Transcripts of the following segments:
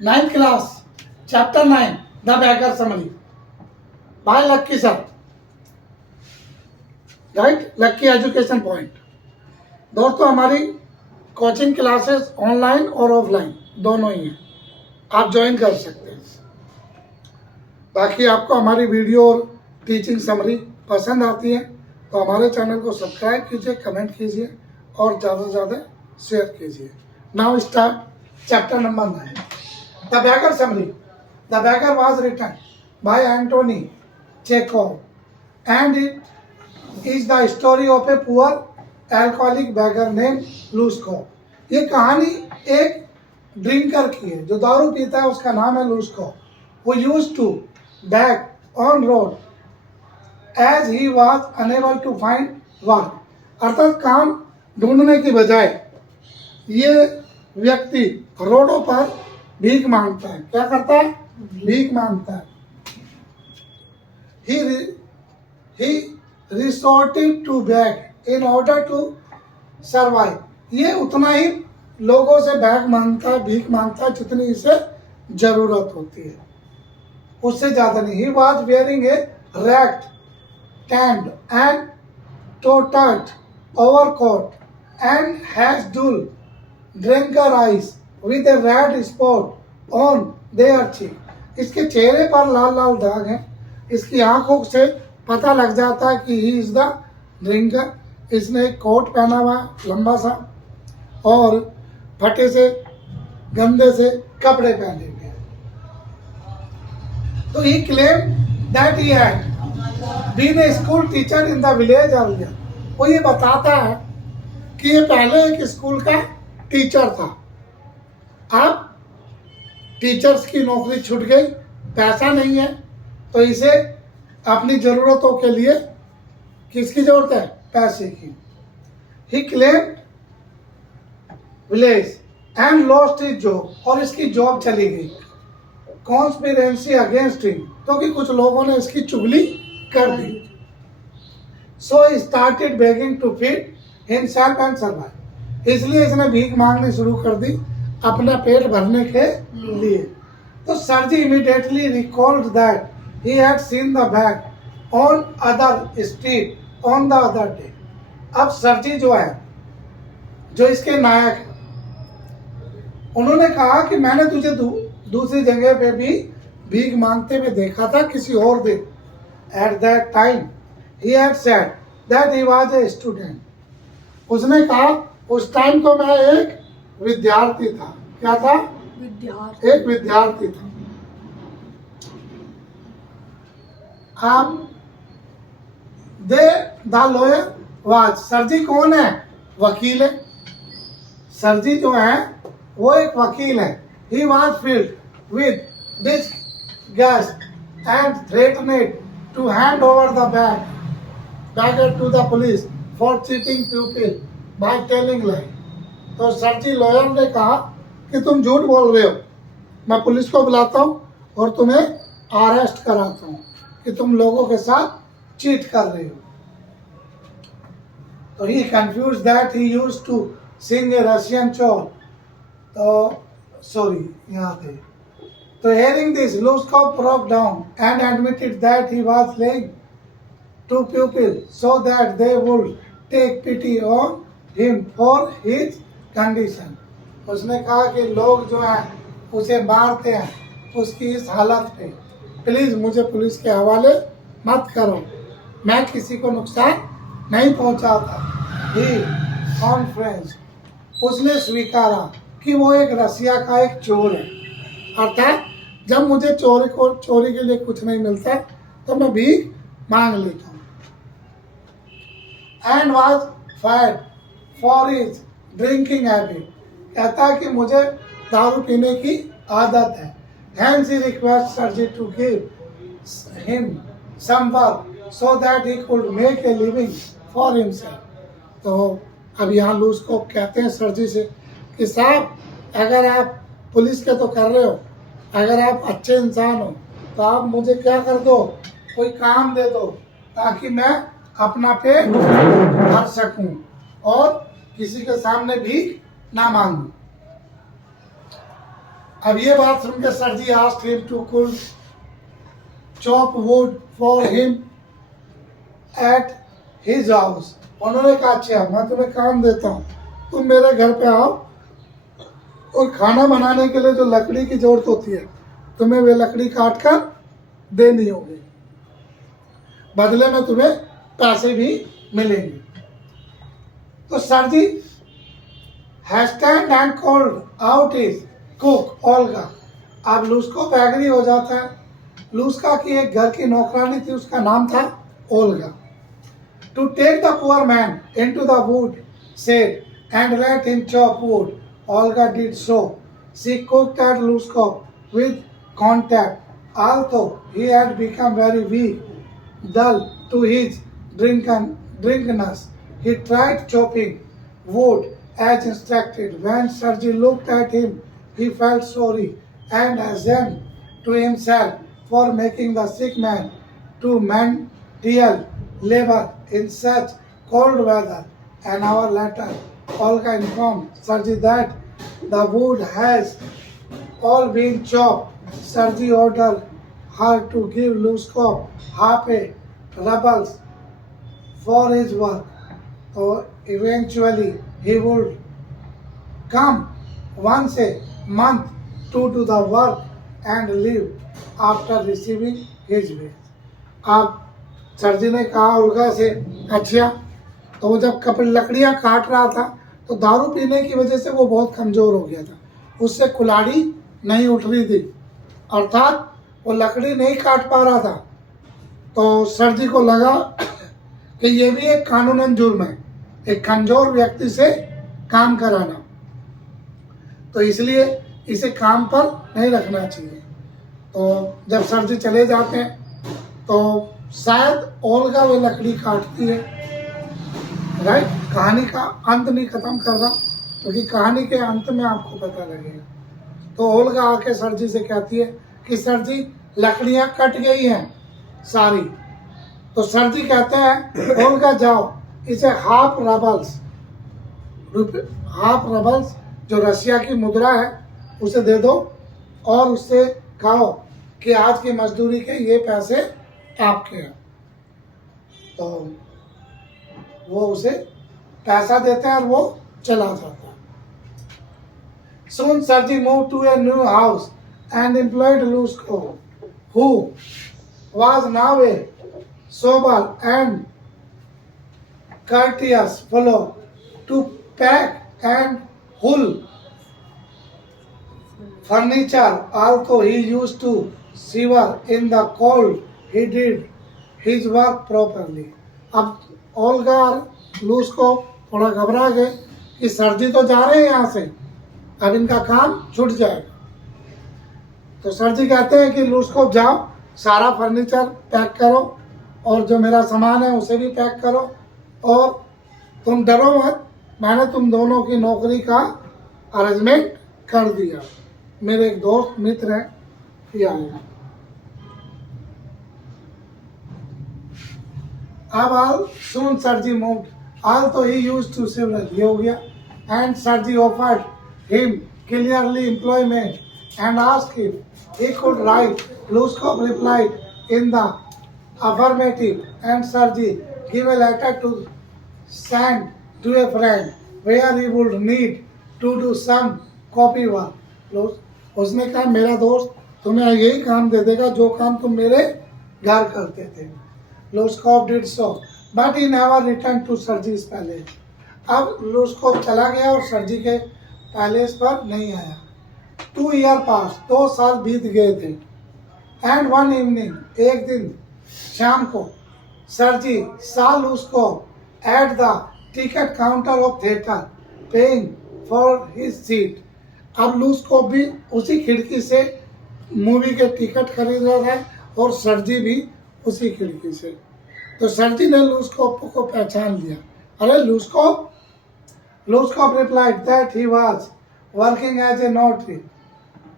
9th class, chapter 9, The Beggar Summary, by Lucky Sir. Right, lucky education point. दोस्तों, हमारी coaching classes online और offline दोनों ही हैं, आप ज्वाइन कर सकते हैं। बाकी आपको हमारी वीडियो और टीचिंग समरी पसंद आती है तो हमारे चैनल को सब्सक्राइब कीजिए, कमेंट कीजिए और ज़्यादा से ज़्यादा शेयर कीजिए। Now start chapter number 9, the beggar summary. The beggar was written by Antony Chekhov and it is the story of a poor alcoholic beggar named Lushko। ये कहानी एक ड्रिंकर की है, जो दारू पीता है, उसका नाम है लुस्को। वो used to beg on road as he was unable to find work। अर्थात काम ढूंढने की बजाय ये व्यक्ति रोडों पर भीख मांगता है। क्या करता है? भीख मांगता है। He resorted to beg in order to survive। ये उतना ही लोगों से बैग मांगता है, भीख मांगता है जितनी इसे जरूरत होती है, उससे ज्यादा नहीं। He was wearing a ragged, tanned and tattered overcoat and has dull drinker eyes with a red spot on their cheek। इसके चेहरे पर लाल लाल दाग हैं। इसकी आंखों से पता लग जाता है कि ही इज द ड्रिंकर। इसने एक कोट पहना हुआ लंबा सा और फटे से गंदे से कपड़े पहने हुए हैं। तो he claim that he had been a school teacher in the village earlier. वो ये बताता है कि ये पहले एक स्कूल का टीचर था। अब टीचर्स की नौकरी छूट गई, पैसा नहीं है, तो इसे अपनी जरूरतों के लिए किसकी जरूरत है? पैसे की। He claimed village and lost his job. और इसकी जॉब चली गई। कॉन्स्पिरेंसी अगेंस्ट हिम, क्योंकि कुछ लोगों ने इसकी चुगली कर दी। So he started begging to feed himself and survive. इसलिए इसने भीख मांगनी शुरू कर दी अपना पेट भरने के लिए। तो sir ji immediately recalled that he had seen the bag on other street on the other day। अब सरजी जो है, जो इसके नायक है, उन्होंने कहा कि मैंने तुझे दूसरी जगह पे भी भीख मांगते हुए देखा था किसी और दिन। At that time he had said that he was a student। उसने कहा उस टाइम तो मैं एक विद्यार्थी था। क्या था? विद्यार्थी। एक विद्यार्थी था। The lawyer was. सरजी कौन है? वकील है। सरजी जो है वो एक वकील है। He was filled with disgust and threatened to hand over the beggar to the police for cheating pupil by telling lie। तो सरजी लॉयर ने कहा कि तुम झूठ बोल रहे हो, मैं पुलिस को बुलाता हूँ और तुम्हें अरेस्ट कराता हूँ कि तुम लोगों के साथ चीट कर रहे हो। तो he confused that he used to sing a Russian choir. तो सॉरी, यहाँ थे। तो hearing this, Lushko broke down and admitted that he was lying to pupils so that they would take pity on him for his condition। उसने कहा कि लोग जो है उसे मारते हैं उसकी इस हालत पे, प्लीज मुझे पुलिस के हवाले मत करो, मैं किसी को नुकसान नहीं पहुंचाता। ही कॉन्फ्रेंस, उसने स्वीकारा कि वो एक रसिया का एक चोर है। अर्थात जब मुझे चोरी के लिए कुछ नहीं मिलता तो मैं भीख मांग लेता हूँ। And was fired for his drinking habit. कहता है कि मुझे दारू पीने की आदत है। Hence he requests Sarji to give him some work so that he could make a living for himself। तो अब यहाँ लूज को कहते हैं सरजी से कि साहब, अगर आप पुलिस के तो कर रहे हो, अगर आप अच्छे इंसान हो तो आप मुझे क्या कर दो, कोई काम दे दो ताकि मैं अपना पेट भर सकूं और किसी के सामने भी ना मांगूं। अब ये बात सुन के sir ji asked him to cool chop wood for him at his house. उन्होंने कहा अच्छा मैं तुम्हें काम देता हूँ, तुम मेरे घर पे आओ और खाना बनाने के लिए जो लकड़ी की जरूरत होती है तुम्हें वे लकड़ी काट कर देनी होगी, बदले में तुम्हें पैसे भी मिलेंगे। तो sir ji hastened and called out his cook Olga. अब लुस्को एग्री हो जाता है। लुस्का की एक घर की नौकरानी थी, उसका नाम था Olga. To take the poor man into the wood shed and let him chop wood. Olga did so. She cooked at Luskov with contact. Although he had become very weak, dull to his drunkenness, he tried chopping wood as instructed. When Sergei looked at him, he felt sorry and ashamed to himself for making the sick man do manual labor in such cold weather. An hour later, Olga informed Sergei that the wood has all been chopped. Sergei ordered her to give Luskov half a ruble for his work. So eventually he would come once a month to do the work and leave after receiving his wage. अब सर्जी ने कहा Olga से अच्छा, तो वो जब लकड़ियाँ काट रहा था तो दारू पीने की वजह से वो बहुत कमज़ोर हो गया था, उससे कुल्हाड़ी नहीं उठ रही थी, अर्थात वो लकड़ी नहीं काट पा रहा था। तो सर जी को लगा कि ये भी एक कानूनन जुर्म है, एक कमज़ोर व्यक्ति से काम कराना, तो इसलिए इसे काम पर नहीं रखना चाहिए। तो जब सर जी चले जाते हैं तो शायद ओल्गा वो लकड़ी काटती है, राइट। कहानी का अंत नहीं खत्म कर रहा क्योंकि कहानी के अंत में आपको पता लगेगा। तो ओल्गा आके सर जी से कहती है कि सर जी लकड़ियाँ कट गई हैं सारी। तो सर जी कहते हैं ओल्गा जाओ इसे हाफ रबल्स जो रशिया की मुद्रा है उसे दे दो और उससे कहो कि आज की मजदूरी के ये पैसे आपके हैं। तो वो उसे पैसा देते हैं और वो चला जाता है। Soon Sergei moved to a new house and employed Luskov, who was now a sober and courteous fellow, to pack and hull furniture. Although he used to shiver in the cold, he did his work properly. अब Olga और लुस्को थोड़ा घबरा गए कि सर्दी तो जा रहे हैं यहाँ से, अब इनका काम छूट जाएगा। तो सर जी कहते हैं कि लुस्को जाओ सारा फर्नीचर पैक करो और जो मेरा सामान है उसे भी पैक करो और तुम डरो मत, मैंने तुम दोनों की नौकरी का अरेंजमेंट कर दिया। मेरे एक दोस्त मित्र हैं किया है। अब soon Sergei moved, although he used to several, ये हो गया, and Sergei offered him clearly employment and asked if he could write. Luskov replied in the affirmative, and Sergei gave a letter to send to a friend where he would need to do some copy work. उसने कहा मेरा दोस्त तुम्हें यही काम दे देगा जो काम तुम मेरे घर करते थे। Luskov did so, but he never returned to Sergei's palace. अब लुस्कोव चला गया और सर्जी के पैलेस पर नहीं आया। 2 years passed, 2 साल बीत गए थे। And one evening, एक दिन शाम को सर्जी saw Luskov at the ticket counter of theater paying for his seat. अब लुस्कोव भी उसी खिड़की से मूवी के टिकट खरीद रहा था और सर्जी भी उसी खिड़की से। तो सर्जी ने लुस्कोव को पहचान लिया। अरे लुस्कोव replied that he was working as a notary.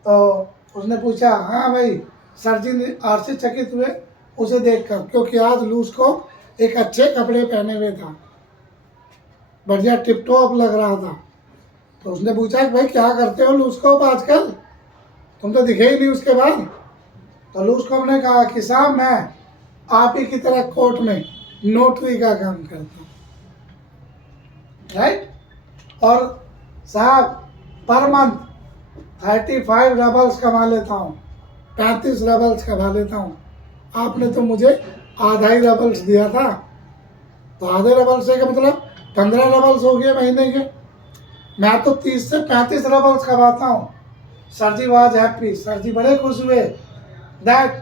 तो उसने पूछा हाँ भाई, सर्जी ने आश्चर्यचकित हुए उसे देखकर, क्योंकि आज लुस्कोव एक अच्छे कपड़े पहने हुए था, बढ़िया टिप टॉप लग रहा था। तो उसने पूछा कि भाई क्या करते हो लुस्कोव आजकल? तुम तो दिखे ही नहीं उसके बाद। तो लुस्कोव ने कहा कि साहब मैं आप ही की तरह कोर्ट में नोटरी का काम करता हूँ, राइट। और साहब पर मंथ 35 रबल्स कमा लेता हूँ, 35 रबल्स कमा लेता हूँ। आपने तो मुझे आधा ही रबल्स दिया था, तो आधे रबल्स से का मतलब 15 रबल्स हो गए महीने के। मैं तो 30 से 35 रबल्स कमाता हूँ। Sir ji was happy, sir ji बड़े खुश हुए that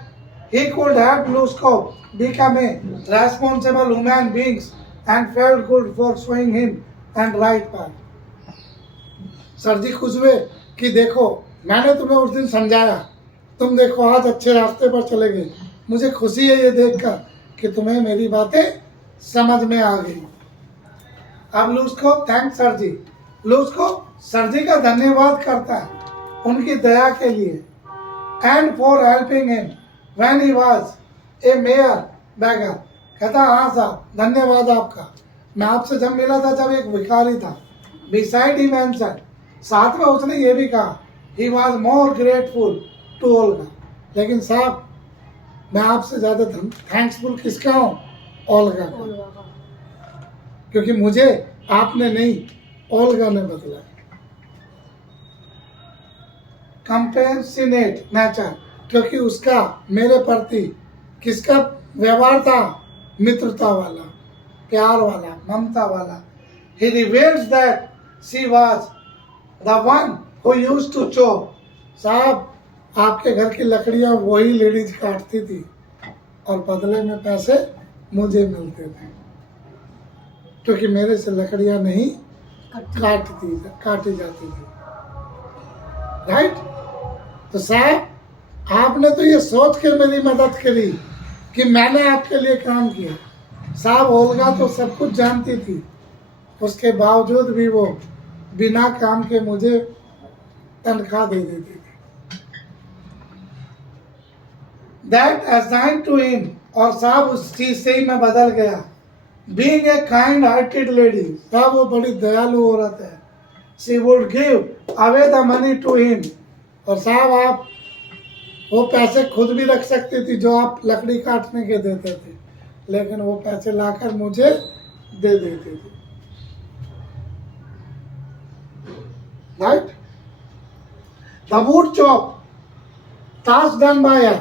he could help Luskov become a responsible human beings and felt good for showing him and right path. Sir ji खुश हुए कि देखो मैंने तुम्हें उस दिन समझाया, तुम देखो आज अच्छे रास्ते पर चले गए। मुझे खुशी है ये देखकर कि तुम्हें मेरी बातें समझ में आ गई। अब Luskov thank sir ji, Luskov sir ji का धन्यवाद करता है उनकी दया के लिए and for helping him when he was a mere beggar. कहता हाँ साहब धन्यवाद आपका, मैं आपसे जब मिला था जब एक भिखारी था। बिसाइड ही मेंशन, साथ में उसने ये भी कहा he was more grateful to Olga. लेकिन साहब मैं आपसे ज़्यादा थैंक्सफुल किसका हूँ? ओल्गा का, क्योंकि मुझे आपने नहीं ओल्गा ने बदला। कंपेशनेट नेचर, क्योंकि उसका मेरे प्रति किसका व्यवहार था? मित्रता वाला, प्यार वाला, ममता वाला। He reveals that she was the one who used to chop. साहब आपके घर की लकड़ियां वही लेडीज काटती थी और बदले में पैसे मुझे मिलते थे, क्योंकि मेरे से लकड़ियां नहीं काटी जाती थी, राइट। तो साहब आपने तो ये सोच के मेरी मदद करी कि मैंने आपके लिए काम किया। साहब ओल्गा तो सब कुछ जानती थी, उसके बावजूद भी वो बिना काम के मुझे तनख्वाह दे देती थी। That assigned to him, और साहब उस चीज से ही मैं बदल गया। Being a kind-hearted lady, साहब वो बड़ी दयालु औरत है। She would give away the money to him, और साहब आप वो पैसे खुद भी रख सकती थी जो आप लकड़ी काटने के देते थे, लेकिन वो पैसे लाकर मुझे दे देती थी, right. The wood chop, task done by her,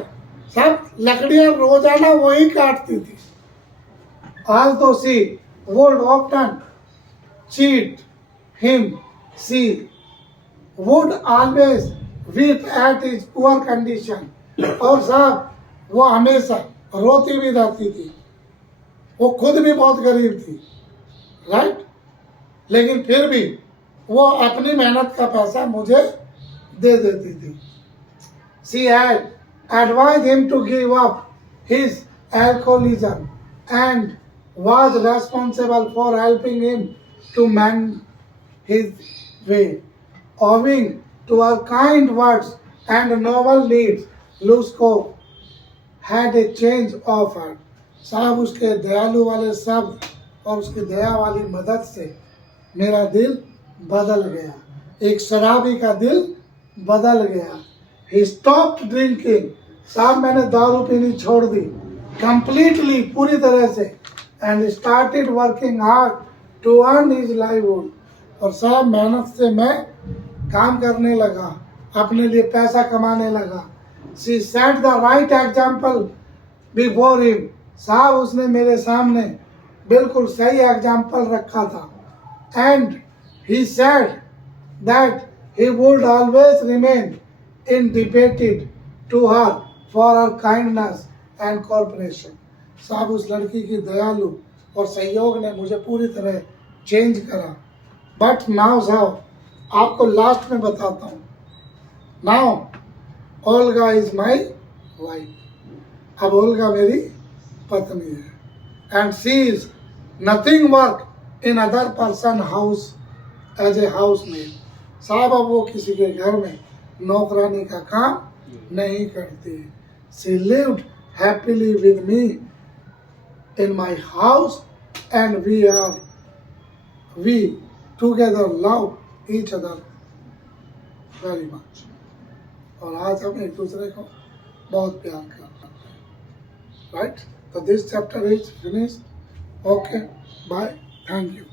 सब लकड़ियां रोजाना वही काटती थी। Although she would often cheat him, she would always weep at his poor condition, और साहब वो हमेशा रोती भी रहती थी। वो खुद भी बहुत गरीब थी, राइट, लेकिन फिर भी वो अपनी मेहनत का पैसा मुझे दे देती थी। She had advised him to give up his alcoholism and was responsible for helping him to mend his way. Owing to her kind words and noble needs, Luskov had a change of heart. साहब उसके दयालु वाले शब्द और उसकी दया वाली मदद से मेरा दिल बदल गया, एक शराबी का दिल बदल गया। He stopped drinking, साहब मैंने दारू पीनी छोड़ दी completely, पूरी तरह से, and started working hard to earn his livelihood, और साहब मेहनत से मैं काम करने लगा, अपने लिए पैसा कमाने लगा। She set the right example before him, साहब उसने मेरे सामने बिल्कुल सही एग्जाम्पल रखा था। And he said that he would always remain indebted to her for her kindness and cooperation. साहब उस लड़की की दयालु और सहयोग ने मुझे पूरी तरह चेंज करा। बट नाउ साहब आपको लास्ट में बताता हूँ, now Olga is my wife, अब ओल्गा मेरी पत्नी है, and she is nothing work in other person house as a house maid. साहब अब वो किसी के घर में नौकरानी का काम नहीं करती। She lived happily with me in my house and we together love each other very much. और आज हम एक दूसरे को बहुत प्यार करते हैं, राइट? तो this chapter is finished. Okay, bye, thank you.